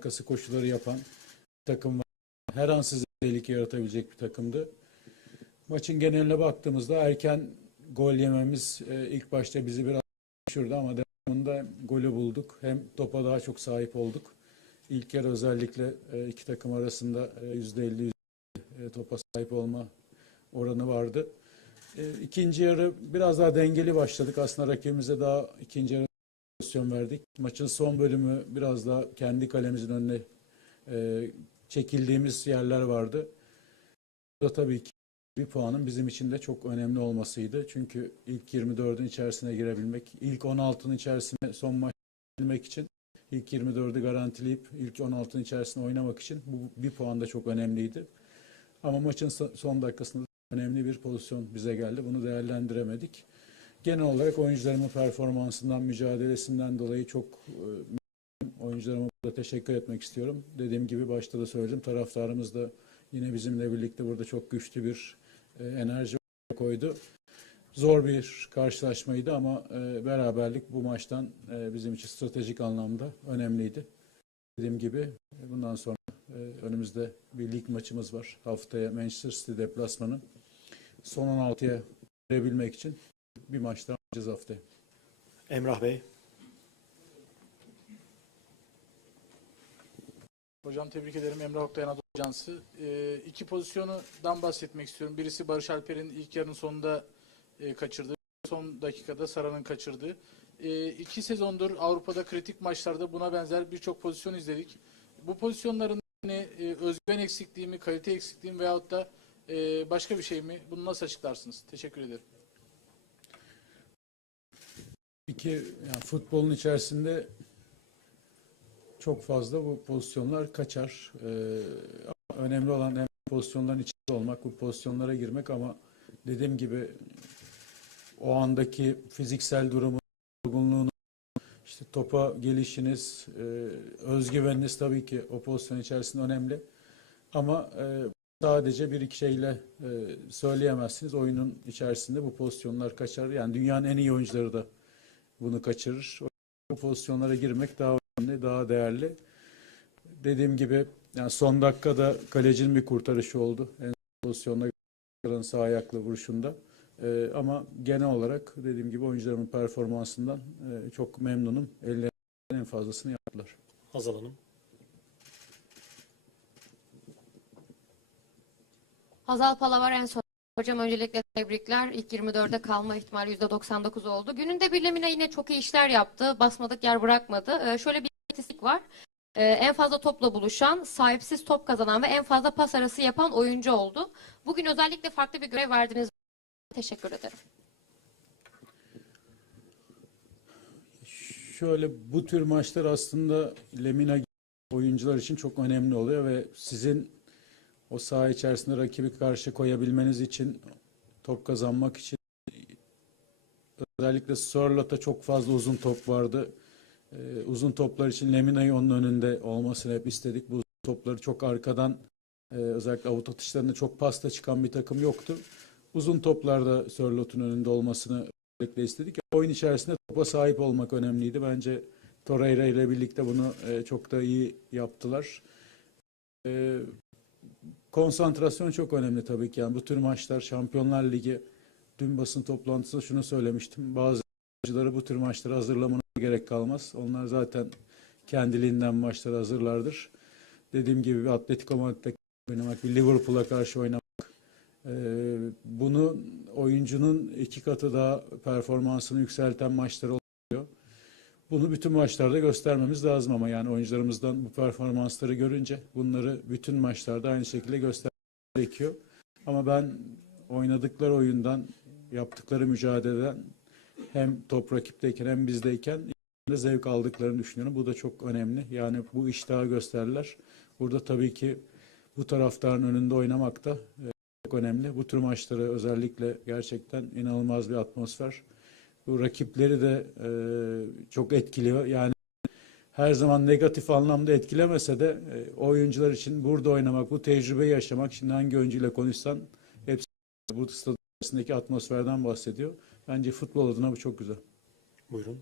arkası koşuları yapan bir takım var. Her an size tehlike yaratabilecek bir takımdı. Maçın geneline baktığımızda erken gol yememiz e, ilk başta bizi biraz düşürdü ama devamında golü bulduk. Hem topa daha çok sahip olduk. İlk yarı özellikle e, iki takım arasında e, %50 %50 e, topa sahip olma oranı vardı. E, İkinci yarı biraz daha dengeli başladık. Aslında rakibimize daha ikinci yarı pozisyon verdik. Maçın son bölümü biraz daha kendi kalemizin önüne e, çekildiğimiz yerler vardı. Bu da tabii ki bir puanın bizim için de çok önemli olmasıydı. Çünkü ilk 24'ün içerisine girebilmek, ilk 16'nın içerisine son maç girebilmek için ilk 24'ü garantileyip ilk 16'ın içerisine oynamak için bu bir puan da çok önemliydi. Ama maçın so- son dakikasında önemli bir pozisyon bize geldi. Bunu değerlendiremedik. Genel olarak oyuncularımın performansından, mücadelesinden dolayı çok e, oyuncularıma burada teşekkür etmek istiyorum. Dediğim gibi başta da söyledim. Taraftarımız da yine bizimle birlikte burada çok güçlü bir e, enerji koydu. Zor bir karşılaşmaydı ama e, beraberlik bu maçtan e, bizim için stratejik anlamda önemliydi. Dediğim gibi bundan sonra önümüzde bir lig maçımız var. Haftaya Manchester City deplasmanı. Son 16'ya girebilmek için bir maç daha haftaya. Emrah Bey. Hocam tebrik ederim. Emre Oktay Anadolu Ajansı. Ee, iki pozisyondan bahsetmek istiyorum. Birisi Barış Alper'in ilk yarının sonunda e, kaçırdığı, son dakikada Sara'nın kaçırdığı. Ee, iki sezondur Avrupa'da kritik maçlarda buna benzer birçok pozisyon izledik. Bu pozisyonların hani, e, özgüven eksikliği mi, kalite eksikliği mi veyahut da e, başka bir şey mi? Bunu nasıl açıklarsınız? Teşekkür ederim. İki, yani futbolun içerisinde çok fazla bu pozisyonlar kaçar. Ee, önemli olan hem pozisyonların içinde olmak, bu pozisyonlara girmek ama dediğim gibi o andaki fiziksel durumu, yorgunluğunu, işte topa gelişiniz, e, özgüveniniz tabii ki o pozisyon içerisinde önemli. Ama e, sadece bir iki şeyle e, söyleyemezsiniz. Oyunun içerisinde bu pozisyonlar kaçar. Yani dünyanın en iyi oyuncuları da bunu kaçırır. O pozisyonlara girmek daha önemli, daha değerli. Dediğim gibi yani son dakikada kalecinin bir kurtarışı oldu. En pozisyonda Galatasaray'ın sağ ayaklı vuruşunda. Ee, ama genel olarak dediğim gibi oyuncularımın performansından e, çok memnunum. Ellerinden en fazlasını yaptılar. Hazal Hanım. Hazal Palavar en son. Hocam öncelikle tebrikler. İlk 24'e kalma ihtimali %99 oldu. Gününde bir Lemina yine çok iyi işler yaptı. Basmadık yer bırakmadı. Ee, şöyle bir istatistik var. Ee, en fazla topla buluşan, sahipsiz top kazanan ve en fazla pas arası yapan oyuncu oldu. Bugün özellikle farklı bir görev verdiniz. Teşekkür ederim. Şöyle bu tür maçlar aslında Lemina oyuncular için çok önemli oluyor ve sizin o saha içerisinde rakibi karşı koyabilmeniz için top kazanmak için özellikle Sörlot'a çok fazla uzun top vardı. Ee, uzun toplar için Lemina'yı onun önünde olmasını hep istedik. Bu topları çok arkadan e, özellikle avut atışlarında çok pasta çıkan bir takım yoktu. Uzun toplarda Sörlot'un önünde olmasını özellikle istedik. Oyun içerisinde topa sahip olmak önemliydi. Bence Torreira ile birlikte bunu e, çok da iyi yaptılar. E, konsantrasyon çok önemli tabii ki. Yani bu tür maçlar Şampiyonlar Ligi dün basın toplantısında şunu söylemiştim. Bazı oyuncuları bu tür maçlara hazırlamana gerek kalmaz. Onlar zaten kendiliğinden maçlara hazırlardır. Dediğim gibi bir Atletico Madrid'de oynamak, bir Liverpool'a karşı oynamak e, bunu oyuncunun iki katı daha performansını yükselten maçları oluyor. Bunu bütün maçlarda göstermemiz lazım ama yani oyuncularımızdan bu performansları görünce bunları bütün maçlarda aynı şekilde göstermek gerekiyor. Ama ben oynadıkları oyundan, yaptıkları mücadeleden hem top rakipteyken hem bizdeyken de zevk aldıklarını düşünüyorum. Bu da çok önemli. Yani bu iştahı gösterdiler. Burada tabii ki bu taraftarın önünde oynamak da e, çok önemli. Bu tür maçları özellikle gerçekten inanılmaz bir atmosfer. Bu rakipleri de e, çok etkiliyor. Yani her zaman negatif anlamda etkilemese de e, oyuncular için burada oynamak, bu tecrübeyi yaşamak, şimdi hangi oyuncuyla konuşsan hepsi bu stadındaki atmosferden bahsediyor. Bence futbol adına bu çok güzel. Buyurun.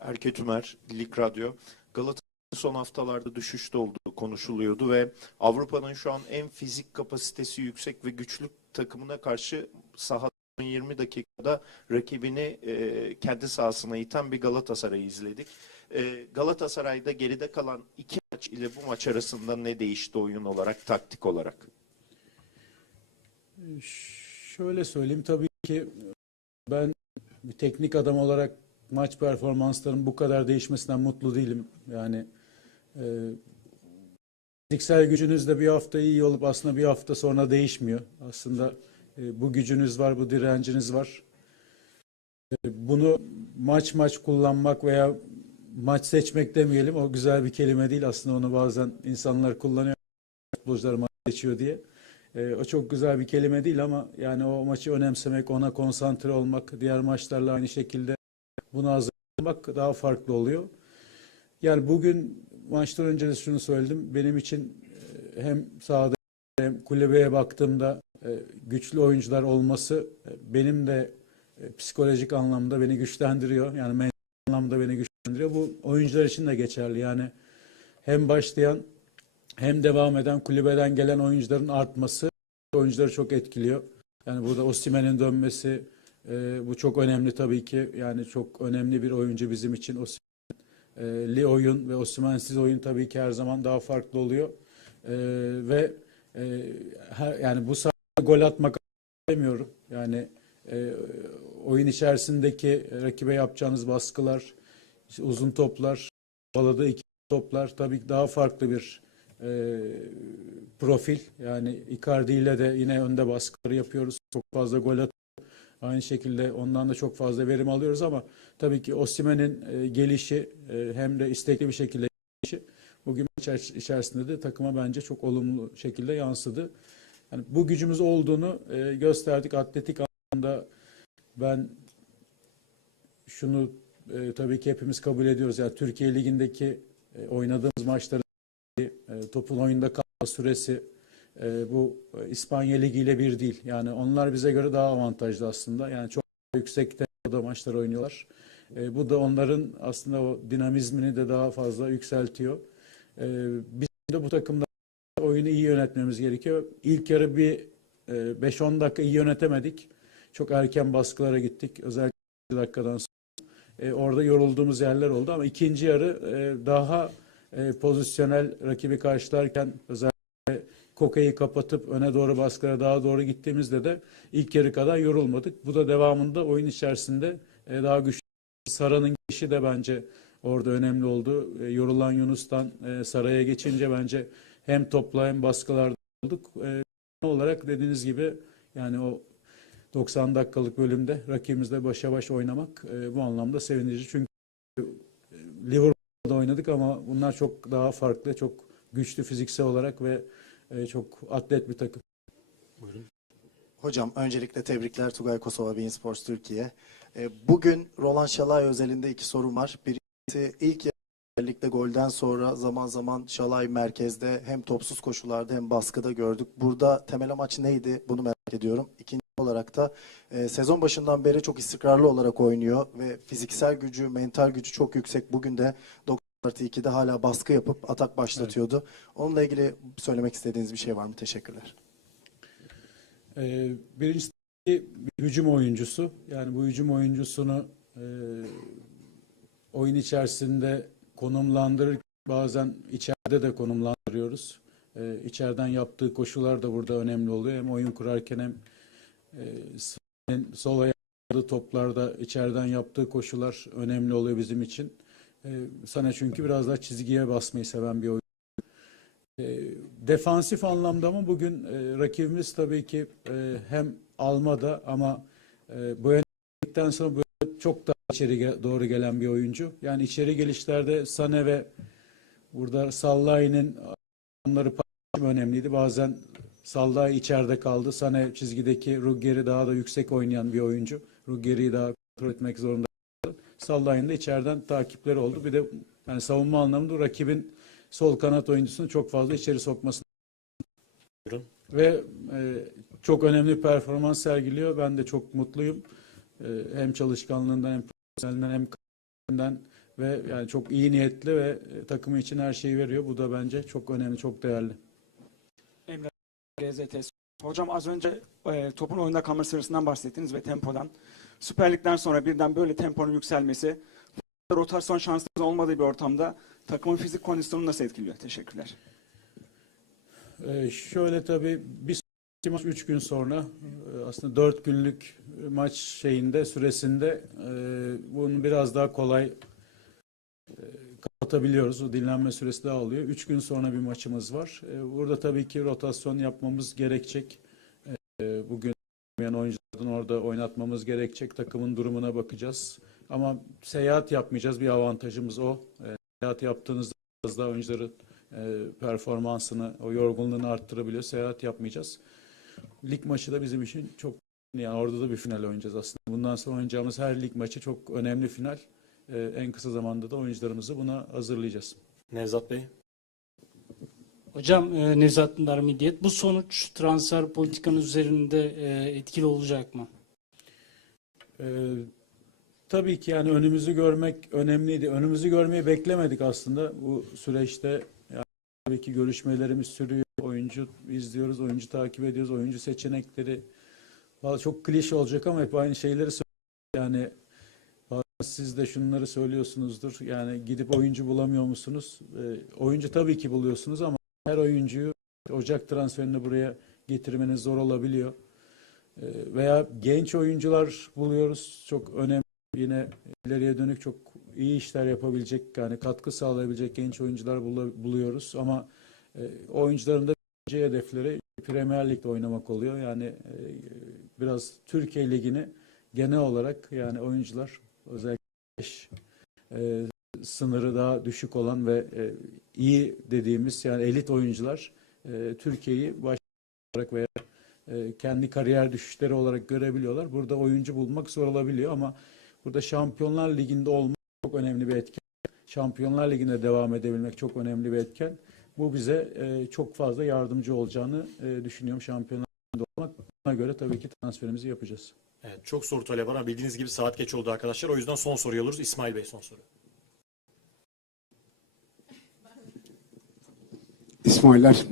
Erke Tümer, Lig Radyo. Galatasaray son haftalarda düşüşte olduğu konuşuluyordu ve Avrupa'nın şu an en fizik kapasitesi yüksek ve güçlü takımına karşı sahada 20 dakikada rakibini e, kendi sahasına iten bir Galatasaray'ı izledik. E, Galatasaray'da geride kalan iki maç ile bu maç arasında ne değişti oyun olarak, taktik olarak? Şöyle söyleyeyim tabii ki ben bir teknik adam olarak maç performanslarının bu kadar değişmesinden mutlu değilim. Yani e, fiziksel gücünüz de bir hafta iyi olup aslında bir hafta sonra değişmiyor. Aslında e, bu gücünüz var, bu direnciniz var. E, bunu maç maç kullanmak veya maç seçmek demeyelim. O güzel bir kelime değil. Aslında onu bazen insanlar kullanıyor. Futbolcular maç seçiyor diye. E, o çok güzel bir kelime değil ama yani o maçı önemsemek, ona konsantre olmak, diğer maçlarla aynı şekilde buna hazırlanmak daha farklı oluyor. Yani bugün maçtan önce de şunu söyledim. Benim için e, hem sahada hem kulübeye baktığımda e, güçlü oyuncular olması e, benim de e, psikolojik anlamda beni güçlendiriyor. Yani mental anlamda beni güçlendiriyor. Bu oyuncular için de geçerli. Yani hem başlayan hem devam eden kulübeden gelen oyuncuların artması oyuncuları çok etkiliyor. Yani burada Osimhen'in dönmesi e, bu çok önemli tabii ki. Yani çok önemli bir oyuncu bizim için Osimhen. E, oyun ve Osimhen'siz oyun tabii ki her zaman daha farklı oluyor. E, ve e, her, yani bu gol atmak demiyorum. Yani e, oyun içerisindeki rakibe yapacağınız baskılar, işte uzun toplar, balada iki toplar tabii ki daha farklı bir e, profil. Yani Icardi ile de yine önde baskıları yapıyoruz. Çok fazla gol atıyor. Aynı şekilde ondan da çok fazla verim alıyoruz ama tabii ki Osimhen'in e, gelişi e, hem de istekli bir şekilde gelişi bugün içerisinde de takıma bence çok olumlu şekilde yansıdı. Yani bu gücümüz olduğunu e, gösterdik. Atletik anlamda ben şunu e, tabii ki hepimiz kabul ediyoruz. Yani Türkiye Ligi'ndeki e, oynadığımız maçların e, topun oyunda kalma süresi e, bu e, İspanya Ligi ile bir değil. Yani onlar bize göre daha avantajlı aslında. Yani çok yüksek tempoda maçlar oynuyorlar. E, bu da onların aslında o dinamizmini de daha fazla yükseltiyor. E, biz de bu takımda oyunu iyi yönetmemiz gerekiyor. İlk yarı bir e, 5-10 dakika iyi yönetemedik. Çok erken baskılara gittik. Özellikle dakikadan sonra. E, orada yorulduğumuz yerler oldu ama ikinci yarı e, daha e, pozisyonel rakibi karşılarken özellikle Koke'yi kapatıp öne doğru baskılara daha doğru gittiğimizde de ilk yarı kadar yorulmadık. Bu da devamında oyun içerisinde e, daha güçlü. Sara'nın işi de bence orada önemli oldu. E, yorulan Yunus'tan e, Sara'ya geçince bence hem topla hem baskılarda olduk. E, olarak dediğiniz gibi yani o 90 dakikalık bölümde rakibimizle başa baş oynamak e, bu anlamda sevindirici. Çünkü e, Liverpool'da oynadık ama bunlar çok daha farklı, çok güçlü fiziksel olarak ve e, çok atlet bir takım. Buyurun. Hocam öncelikle tebrikler Tugay Kosova Bein Sports Türkiye. E, Bugün Roland Şalay özelinde iki sorum var. Birincisi ilk özellikle golden sonra zaman zaman Şalay merkezde hem topsuz koşularda hem baskıda gördük. Burada temel amaç neydi? Bunu merak ediyorum. İkinci olarak da e, sezon başından beri çok istikrarlı olarak oynuyor ve fiziksel gücü, mental gücü çok yüksek. Bugün de 90 artı 2'de hala baskı yapıp atak başlatıyordu. Onunla ilgili söylemek istediğiniz bir şey var mı? Teşekkürler. Ee, birincisi bir hücum oyuncusu. Yani bu hücum oyuncusunu e, oyun içerisinde konumlandırır. Bazen içeride de konumlandırıyoruz. E, içeriden yaptığı koşular da burada önemli oluyor. Hem oyun kurarken hem e, sol ayaklı toplarda içeriden yaptığı koşular önemli oluyor bizim için. E, sana çünkü biraz daha çizgiye basmayı seven bir oyuncu. E, defansif anlamda mı bugün e, rakibimiz tabii ki e, hem almada ama e, bu sonra böyle çok daha içeri doğru gelen bir oyuncu. Yani içeri gelişlerde Sane ve burada Sallahi'nin onları paylaşım önemliydi. Bazen Sallahi içeride kaldı. Sane çizgideki Ruggeri daha da yüksek oynayan bir oyuncu. Ruggeri'yi daha kontrol etmek zorunda kaldı. Sallahi'nin de içeriden takipleri oldu. Bir de yani savunma anlamında rakibin sol kanat oyuncusunu çok fazla içeri sokmasını ve e, çok önemli performans sergiliyor. Ben de çok mutluyum. E, hem çalışkanlığından hem profesyonelinden hem karierinden ve yani çok iyi niyetli ve e, takımı için her şeyi veriyor. Bu da bence çok önemli, çok değerli. Emre GZT. Hocam az önce e, topun oyunda kalma sırasından bahsettiniz ve tempodan. Süper Lig'den sonra birden böyle temponun yükselmesi, rotasyon şansınız olmadığı bir ortamda takımın fizik kondisyonunu nasıl etkiliyor? Teşekkürler. Ee, şöyle tabii bir maç 3 gün sonra aslında 4 günlük maç şeyinde süresinde e, bunu biraz daha kolay e, kapatabiliyoruz. O dinlenme süresi daha alıyor. 3 gün sonra bir maçımız var. E, burada tabii ki rotasyon yapmamız gerekecek. E, bugün yani oyunculardan orada oynatmamız gerekecek. Takımın durumuna bakacağız. Ama seyahat yapmayacağız. Bir avantajımız o. E, seyahat yaptığınızda biraz daha oyuncuların e, performansını, o yorgunluğunu arttırabiliyor. Seyahat yapmayacağız. Lig maçı da bizim için çok yani orada da bir final oynayacağız aslında. Bundan sonra oynayacağımız her lig maçı çok önemli final. E, en kısa zamanda da oyuncularımızı buna hazırlayacağız. Nevzat Bey. Hocam e, Nevzat Dindar Milliyet. Bu sonuç transfer politikanın üzerinde e, etkili olacak mı? Ee, tabii ki yani önümüzü görmek önemliydi. Önümüzü görmeyi beklemedik aslında bu süreçte. Yani tabii ki görüşmelerimiz sürüyor. Oyuncu izliyoruz, oyuncu takip ediyoruz, oyuncu seçenekleri. Vallahi çok klişe olacak ama hep aynı şeyleri söylüyoruz. Yani siz de şunları söylüyorsunuzdur. Yani gidip oyuncu bulamıyor musunuz? Ee, oyuncu tabii ki buluyorsunuz ama her oyuncuyu Ocak transferini buraya getirmeniz zor olabiliyor. Ee, veya genç oyuncular buluyoruz. Çok önemli yine ileriye dönük çok iyi işler yapabilecek yani katkı sağlayabilecek genç oyuncular bulu- buluyoruz ama e, oyuncuların da hedefleri Premier Lig'de oynamak oluyor. Yani e, biraz Türkiye Ligi'ni genel olarak yani oyuncular özellikle e, sınırı daha düşük olan ve e, iyi dediğimiz yani elit oyuncular Türkiye'yi baş olarak veya kendi kariyer düşüşleri olarak görebiliyorlar. Burada oyuncu bulmak zor olabiliyor ama burada Şampiyonlar Ligi'nde olmak çok önemli bir etken. Şampiyonlar Ligi'nde devam edebilmek çok önemli bir etken. Bu bize e, çok fazla yardımcı olacağını e, düşünüyorum Şampiyonlar olmak. Buna göre tabii ki transferimizi yapacağız. Evet, çok soru talep var ama bildiğiniz gibi saat geç oldu arkadaşlar. O yüzden son soruyu alırız. İsmail Bey son soru. İsmailer,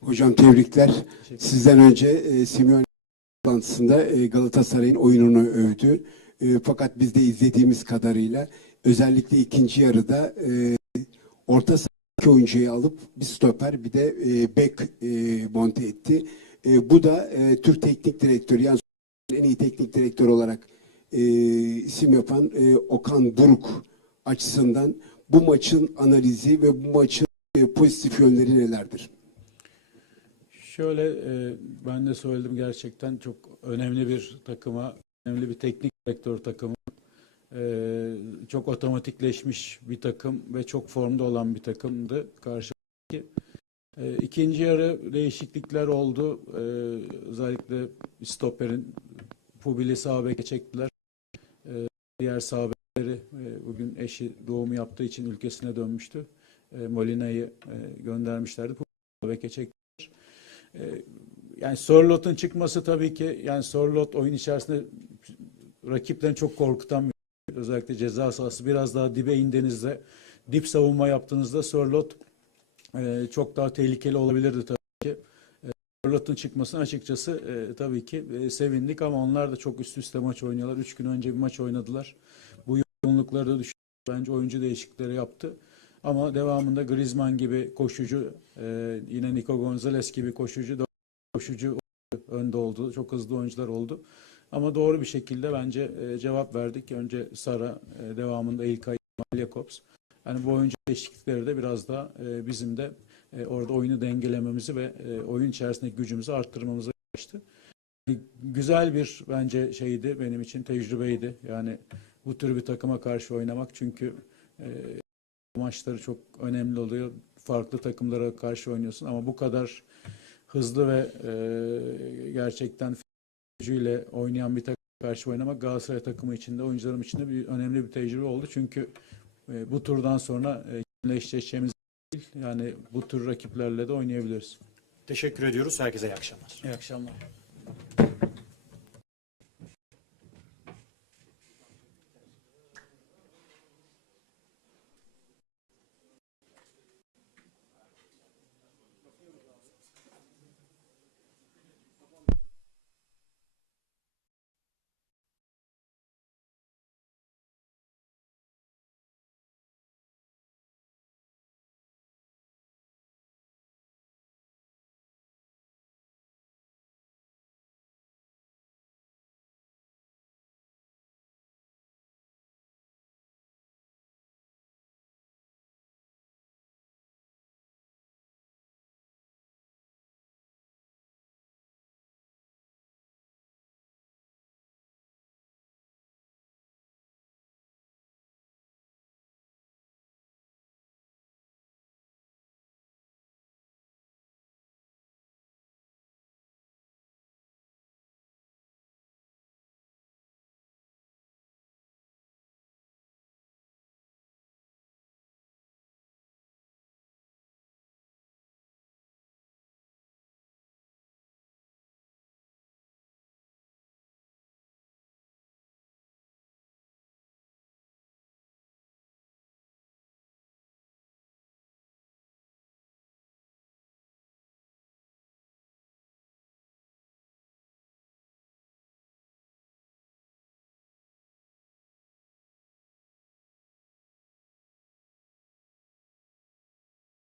hocam tebrikler. Sizden önce e, Simeone toplantısında e, Galatasaray'ın oyununu övdü. E, fakat biz de izlediğimiz kadarıyla özellikle ikinci yarıda e, orta sahadaki oyuncuyu alıp bir stoper bir de e, bek e, monte etti. E, bu da e, Türk Teknik Direktörü yani en iyi teknik direktör olarak e, isim yapan e, Okan Buruk açısından bu maçın analizi ve bu maçın e, pozitif yönleri nelerdir? Şöyle e, ben de söyledim gerçekten çok önemli bir takıma, önemli bir teknik direktör takımı. E, çok otomatikleşmiş bir takım ve çok formda olan bir takımdı karşıdaki. E, ikinci yarı değişiklikler oldu. E, özellikle stoperin Pubili sağ beke çektiler. E, diğer sağ bekleri e, bugün eşi doğum yaptığı için ülkesine dönmüştü. E, Molina'yı e, göndermişlerdi. Pubili sağ beke çektiler. E, yani Sörlot'un çıkması tabii ki yani Sörlot oyun içerisinde rakiplerini çok korkutan bir özellikle ceza sahası biraz daha dibe indiğinizde dip savunma yaptığınızda Sörlot e, çok daha tehlikeli olabilirdi tabii ki. E, Sörlot'un çıkmasına açıkçası e, tabii ki e, sevindik ama onlar da çok üst üste maç oynuyorlar. Üç gün önce bir maç oynadılar. Bu yoğunlukları da düşün. Bence oyuncu değişiklikleri yaptı. Ama devamında Griezmann gibi koşucu, e, yine Nico Gonzalez gibi koşucu, koşucu önde oldu. Çok hızlı oyuncular oldu. Ama doğru bir şekilde bence e, cevap verdik. Önce Sara, e, devamında İlkay, Jakobs. Yani bu oyuncu değişiklikleri de biraz da e, bizim de e, orada oyunu dengelememizi ve e, oyun içerisindeki gücümüzü arttırmamızı açtı. Güzel bir bence şeydi benim için tecrübeydi. Yani bu tür bir takıma karşı oynamak çünkü e, maçları çok önemli oluyor. Farklı takımlara karşı oynuyorsun ama bu kadar hızlı ve e, gerçekten gücüyle oynayan bir takım karşı oynamak Galatasaray takımı içinde, oyuncularım için de bir önemli bir tecrübe oldu. Çünkü e, bu turdan sonra e, kimle eşleşeceğimiz değil. Yani bu tür rakiplerle de oynayabiliriz. Teşekkür ediyoruz. Herkese iyi akşamlar. İyi akşamlar.